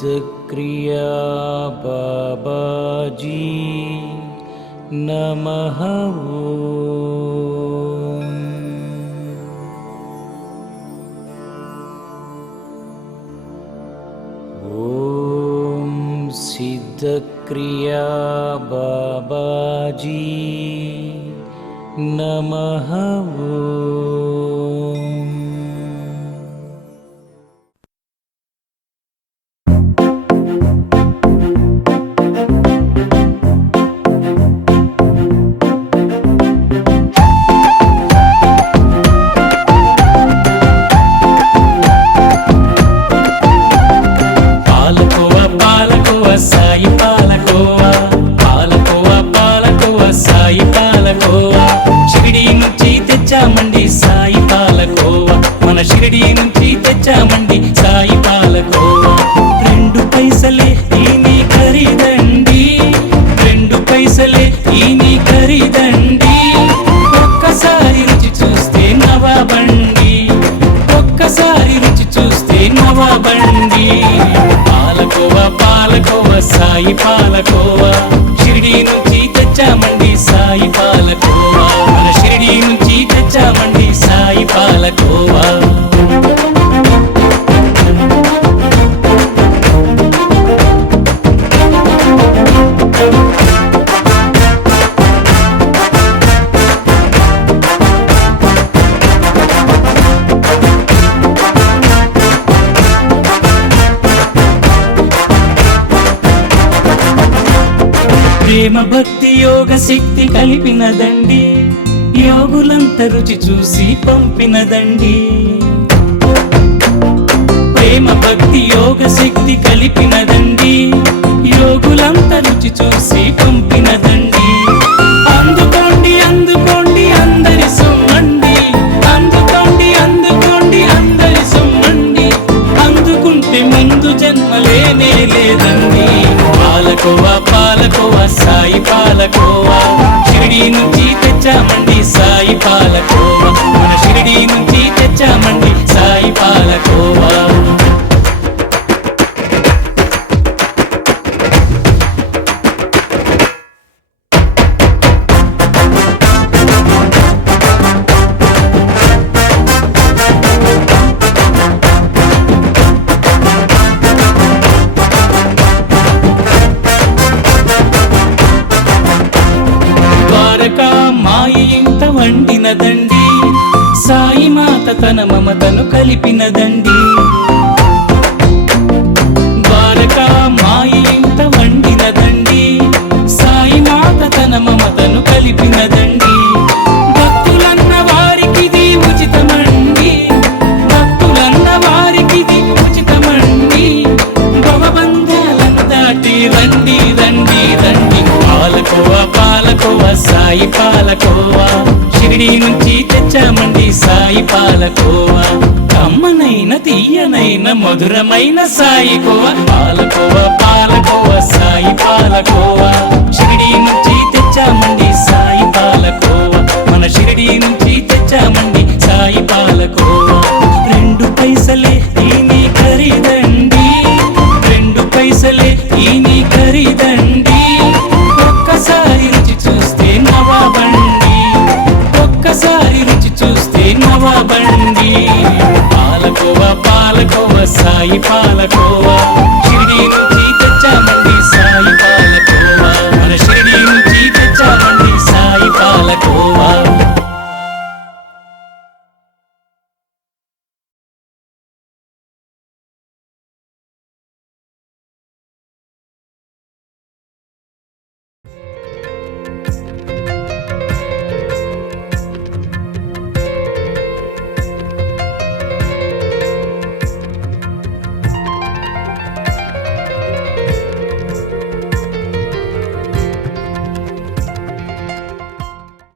सिद्धक्रिया बाबाजी नमः। ओम सिद्धक्रिया बाबाजी नमः। తెచ్చామండి సాయి పాలకోవా, మన షిరిడి నుంచి తెచ్చామండి సాయి పాలకోవా. 2 పైసలే ఈని ఖరీదండి, 2 పైసలే ఈని ఖరీదండి. ఒక్కసారి రుచి చూస్తే నవాబండి, ఒక్కసారి రుచి చూస్తే నవాబండి. పాలకోవా పాలకోవా సాయి పాలకోవా, షిరిడి నుంచి తెచ్చామండి సాయి పాలకోవా, మన షిరిడి నుంచి తెచ్చామండి సాయి పాలకోవా. ప్రేమ భక్తి యోగ శక్తి కలిపినదండి, యోగులంత రుచి చూసి పంపినదండి. ప్రేమ భక్తి యోగ శక్తి కలిపినదండి, యోగులంత రుచి చూసి పంపినదండి. అందుకోండి అందుకోండి అందరి సొమ్మండి, అందుకోండి అందుకోండి అందరి సొమ్మండి. అందుకుంటే ముందు జన్మలేనే లేదండి. పాలకోవా పాలకోవా సాయి పాలకోవా, షిరిడి నుంచి తెచ్చామండి సాయి పాలకోవా, మన షిరిడి నుంచి తెచ్చామండి సాయి పాలకోవా. మాయి ఇంత వండినదండి, సాయి మాత తన మమతను కలిపినదండి. ద్వారకా మాయి ఇంత వండినదండి, సాయి మాత తన మమతను కలిపినదండి. భక్తులన్న వారికిది ఉచితమండి, భక్తులన్న వారికిది ఉచితమండి. భవబంధాలను దాటి రండి రండి రండి. పాలకోవా పాలకోవా సాయి పాలకోవా, షిరిడి నుంచి తెచ్చామండి సాయి పాలకోవా. కమ్మనైన తీయనైన మధురమైన సాయి కోవా. పాలకోవా పాలకోవా సాయి పాలకోవా, షిరిడి నుంచి తెచ్చామండి సాయి పాలకోవా, మన షిరిడి నుంచి తెచ్చామండి సాయి పాలకోవా. 2 పైసలే ఈని ఖరీదండి, 2 పైసలే ఈని ఖరీదండి. ఒక్కసారి రుచి చూస్తే నవాబండి, ఒక్కసారి రుచి చూస్తే నవాబండి. పాలకోవా పాలకోవా సాయి పాలకోవా,